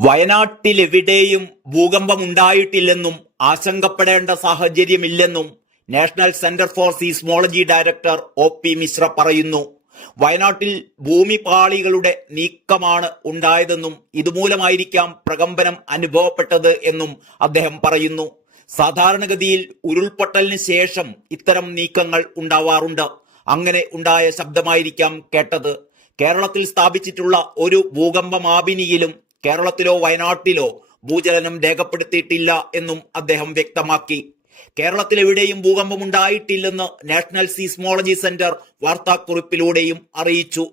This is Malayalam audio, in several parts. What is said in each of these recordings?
വയനാട്ടിലെവിടെയും ഭൂകമ്പമുണ്ടായിട്ടില്ലെന്നും ആശങ്കപ്പെടേണ്ട സാഹചര്യമില്ലെന്നും national centre for seismology director O P Mishra പറയുന്നു. വയനാട്ടിൽ ഭൂമിപാളികളുടെ നീക്കമാണ് ഉണ്ടായതെന്നും ഇതുമൂലമായിരിക്കാം പ്രകമ്പനം അനുഭവപ്പെട്ടത് എന്നും അദ്ദേഹം പറയുന്നു. സാധാരണഗതിയിൽ ഉരുൾപൊട്ടലിന് ശേഷം ഇത്തരം നീക്കങ്ങൾ ഉണ്ടാവാറുണ്ട്. അങ്ങനെ ഉണ്ടായ ശബ്ദമായിരിക്കാം കേട്ടത്. കേരളത്തിൽ സ്ഥാപിച്ചിട്ടുള്ള ഒരു ഭൂകമ്പ മാപിനിയിലും കേരളത്തിലോ വയനാട്ടിലോ ഭൂചലനം രേഖപ്പെടുത്തിയിട്ടില്ല എന്നും അദ്ദേഹം വ്യക്തമാക്കി. കേരളത്തിലെവിടെയും ഭൂകമ്പം ഉണ്ടായിട്ടില്ലെന്ന് നാഷണൽ സീസ്മോളജി സെന്റർ വാർത്താക്കുറിപ്പിലൂടെയും അറിയിച്ചു.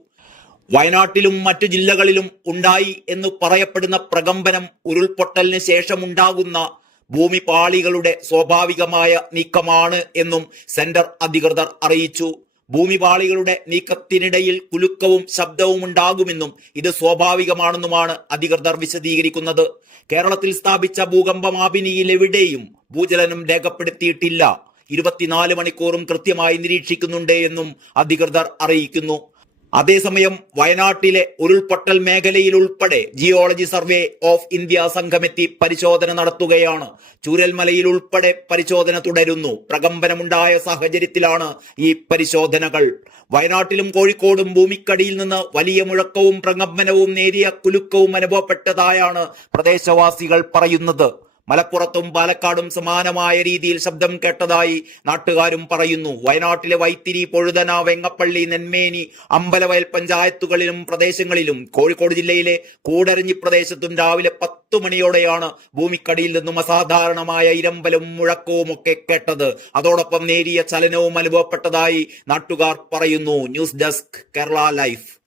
വയനാട്ടിലും മറ്റു ജില്ലകളിലും ഉണ്ടായി എന്ന് പറയപ്പെടുന്ന പ്രകമ്പനം ഉരുൾപൊട്ടലിന് ശേഷമുണ്ടാകുന്ന ഭൂമിപാളികളുടെ സ്വാഭാവികമായ നീക്കമാണ് എന്നും സെന്റർ അധികൃതർ അറിയിച്ചു. ഭൂമിപാളികളുടെ നീക്കത്തിനിടയിൽ കുലുക്കവും ശബ്ദവും ഉണ്ടാകുമെന്നും ഇത് സ്വാഭാവികമാണെന്നുമാണ് അധികൃതർ വിശദീകരിക്കുന്നത്. കേരളത്തിൽ സ്ഥാപിച്ച ഭൂകമ്പ എവിടെയും ഭൂചലനം രേഖപ്പെടുത്തിയിട്ടില്ല. ഇരുപത്തിനാല് മണിക്കൂറും കൃത്യമായി നിരീക്ഷിക്കുന്നുണ്ട് എന്നും അധികൃതർ അറിയിക്കുന്നു. അതേസമയം വയനാട്ടിലെ ഉരുൾപൊട്ടൽ മേഖലയിൽ ഉൾപ്പെടെ ജിയോളജി സർവേ ഓഫ് ഇന്ത്യ സംഘമെത്തി പരിശോധന നടത്തുകയാണ്. ചൂരൽമലയിൽ ഉൾപ്പെടെ പരിശോധന തുടരുന്നു. പ്രകമ്പനമുണ്ടായ സാഹചര്യത്തിലാണ് ഈ പരിശോധനകൾ. വയനാട്ടിലും കോഴിക്കോടും ഭൂമിക്കടിയിൽ നിന്ന് വലിയ മുഴക്കവും പ്രകമ്പനവും നേരിയ കുലുക്കവും അനുഭവപ്പെട്ടതായാണ് പ്രദേശവാസികൾ പറയുന്നത്. മലപ്പുറത്തും പാലക്കാടും സമാനമായ രീതിയിൽ ശബ്ദം കേട്ടതായി നാട്ടുകാരും പറയുന്നു. വയനാട്ടിലെ വൈത്തിരി പൊഴുതന വെങ്ങപ്പള്ളി നെന്മേനി അമ്പലവയൽ പഞ്ചായത്തുകളിലും പ്രദേശങ്ങളിലും കോഴിക്കോട് ജില്ലയിലെ കൂടരഞ്ഞി പ്രദേശത്തും രാവിലെ പത്തു മണിയോടെയാണ് ഭൂമിക്കടിയിൽ നിന്നും അസാധാരണമായ ഇരമ്പലും മുഴക്കവും ഒക്കെ കേട്ടത്. അതോടൊപ്പം നേരിയ ചലനവും അനുഭവപ്പെട്ടതായി നാട്ടുകാർ പറയുന്നു. News desk Kerala life.